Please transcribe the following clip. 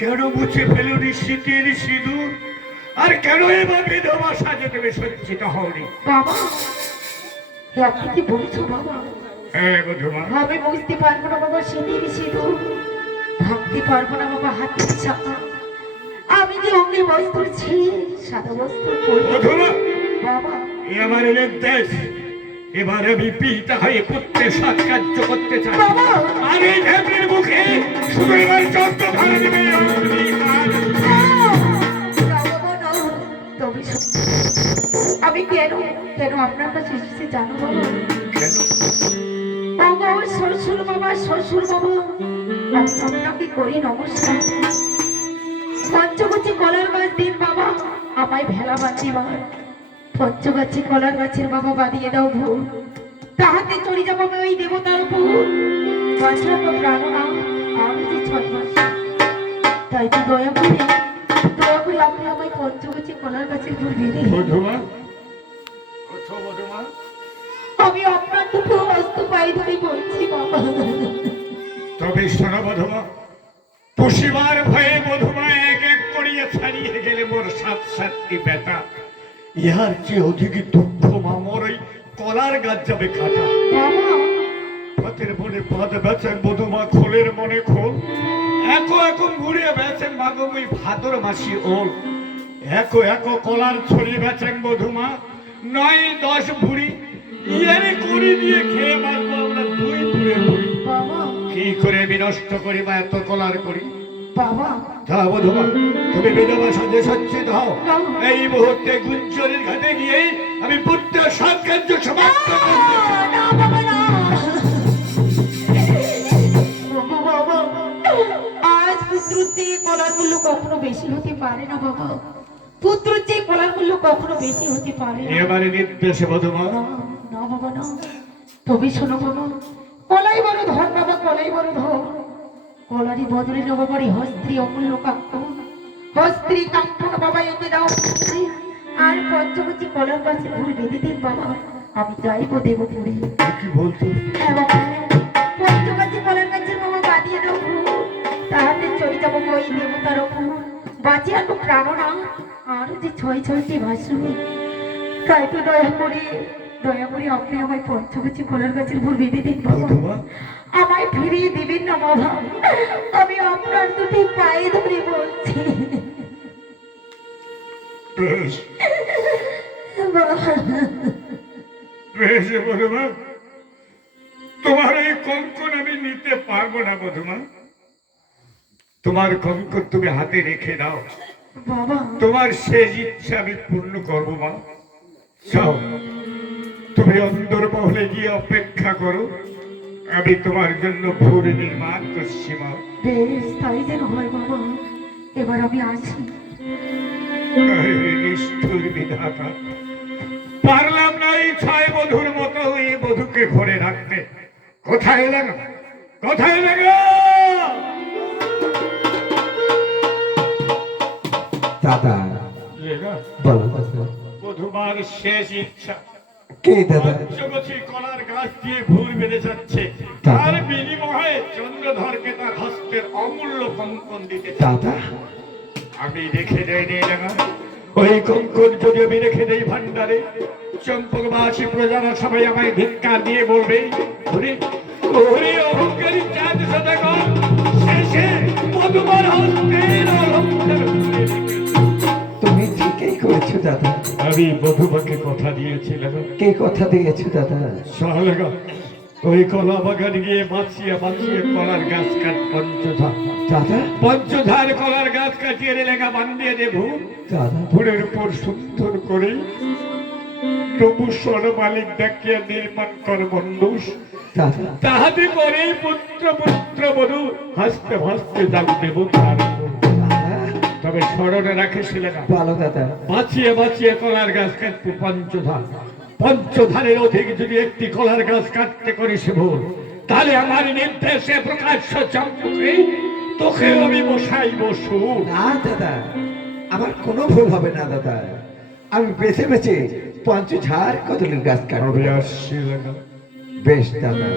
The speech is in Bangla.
কেন মুছে ফেলুনি শীতের সিঁদুর? আর কেন এবার বিধবা সাজে তুমি সজ্জিত হওনি? বাবা আপনি কি বলছো বাবা? হ্যাঁ বধুমা আমি বুঝতে পারব না বাবা সেদিন সিঁদুর। ভাবতে পারব না বাবা হাতের চাপা। আমি যে অঙ্গে বস্ত্র ছিঁড়ে সাদা বস্ত্র বাবা। এ আমার নির্দেশ এবার আমি পিতা হয়ে পুত্রের সৎ কার্য করতে চাই। বাবা! আর এই ঢেপের মুখে শুধু এবার দেবে। আমি কেন কেন আপনার কাছে এসেছি জানো বাবা? বাবা ওই শ্বশুর বাবা শ্বশুর বাবা আমি আপনাকে করি নমস্কার। পঞ্চগছি কলার গাছ দিন বাবা আমায় ভেলা বাঁধিবার পঞ্চগাছি কলার গাছের বাবা বাঁধিয়ে দাও ভুল তাহাতে চড়ে যাব আমি ওই দেবতার উপর। বাঁচা তো প্রাণ না আর যে ছয় মাস। তাই তো দয়া করে দয়া করে আপনি আমায় পঞ্চগাছি কলার গাছের ভুল বেঁধে আমি আপনার দুটো হস্ত পায়ে ধরে বলছি বাবা। তবে শোনো বধুমা পুষিবার ভয়ে বধুমা এক এক করিয়া ছাড়িয়ে গেলে মোর সাত সাতটি বেটা ইহার চেয়ে অধিক দুঃখ মামর ওই কলার গাছ যাবে কাটা। পথের মনে পদ বেচেন বধুমা খোলের মনে খোল। একো একো ঘুরে বেচেন মাগমই ভাদর মাসি ওল। একো একো কলার ছড়ি বেচেন বধুমা নয় দশ ভুড়ি। ইয়ারে করি দিয়ে খেয়ে বাঁচবো আমরা দুই ভুড়ি বাবা কি করে বিনষ্ট করি বা এত কলার করি? বাবা। যা বধুমা তুমি বিধবা সাজে সচ্ছিত হও। এই মুহূর্তে গুঞ্জনের ঘাটে গিয়ে আমি পুত্র সব কার্য সমাপ্ত করতে চাই। না বাবা না। বাবা, বাবা, আজ পুত্রর চেয়ে কলার মূল্য কখনো বেশি হতে পারে না বাবা। পুত্রর চেয়ে কলার মূল্য কখনো বেশি হতে পারে এবারে নির্দেশে বধুমা না, না বাবা না। তবে শোনো বাবা কলাই বড় ধর বাবা কলাই বড় ধর কলারি বদলে নেব বাবারি হস্ত্রী অমূল্য কাঙ্কন হস্ত্রী কাঙ্কন বাবা এনে দাও। আর পঞ্চমুখী কলার গাছে ভুল বেঁধে দিন বাবা। আমি যাইবো দেবো পুরী কি বলতো হ্যাঁ বাবা। কলার গাছের বাবা বাঁধিয়ে ভুল তাহাতে চলে যাব ওই দেবতার ওপর বাঁচিয়ে আর প্রাণ না। আর যে ছয় ছয়টি ভাসুনি তাই তো দয়া করে দয়া করে আপনি আমায় কলার গাছের ভুল বেঁধে দিন আমায় ফিরিয়ে দিবেন না বাবা। আমি আপনার দুটি পায়ে ধরে বলছি। বেশ। বেশ বধুমা তোমার এই কঙ্কন আমি নিতে পারব না বধুমা তোমার কঙ্কন তুমি হাতে রেখে দাও। বাবা। তোমার শেষ ইচ্ছা আমি পূর্ণ করব মা। যাও। তুমি অন্দর মহলে গিয়ে অপেক্ষা করো। আমি তোমার জন্য ভোর নির্মাণ করছি মা। বেশ তাই যেন হয় বাবা। এবার আমি আসি আরে নিষ্ঠুর বিধাতা পারলাম না এই ছয় বধুর মতো এই বধুকে ঘরে রাখতে। কোথায় লাগা কোথায় লাগা দাদা বলো। বধুমার শেষ ইচ্ছা। কে দাদা পঞ্চগছি কলার গাছ দিয়ে ভুল বেঁধে যাচ্ছে। তার বিনিময়ে চন্দ্রধরকে তার হস্তের অমূল্য কঙ্কন দিতে দাদা। আমি রেখে দেই রে জানা ওই কঙ্কন যদি আমি রেখে দেই ভান্ডারে চম্পকবাসী প্রজারা সবাই আমায় ধিক্কার দিয়ে বলবে ওরে ওরে অহংকারী চাঁদ সদাগর শেষে মধুমার হস্তের রেখেছে। তুমি ঠিকই করেছ দাদা। আমি বধুমাকে কথা দিয়েছিলাম কে কথা দিয়েছ দাদা? সহলগা ওই কলা বাগান গিয়ে বাঁচিয়ে বাঁচিয়ে কলার গাছ কাট পঞ্চধার দাদা? পঞ্চধার কলার গাছ কাটিয়ে লেগা বান্ধিয়ে দেবো। দাদা? ফুলের উপর সুন্দর করে প্রভু স্বর মালিক ডাকিয়া নির্মাণ কর বন্ধুষ তাহাতে করে পুত্র পুত্র বধু হাসতে হাসতে যাক দেব তার তবে স্মরণে রাখিছিলে না। বলো দাদা বাঁচিয়ে বাঁচিয়ে কলার গাছ কাটতে পঞ্চধার পঞ্চধারের অধিক যদি একটি কলার গাছ কাটতে করিস ভুল। তাহলে আমার নির্দেশে প্রকাশ্য চম্পকে তোকে আমি বসাই বসু না দাদা আমার কোনো ভুল হবে না দাদা। আমি বেছে বেছে পঞ্চঝাড় কদলের গাছ কাটবো। বেশ দাদা।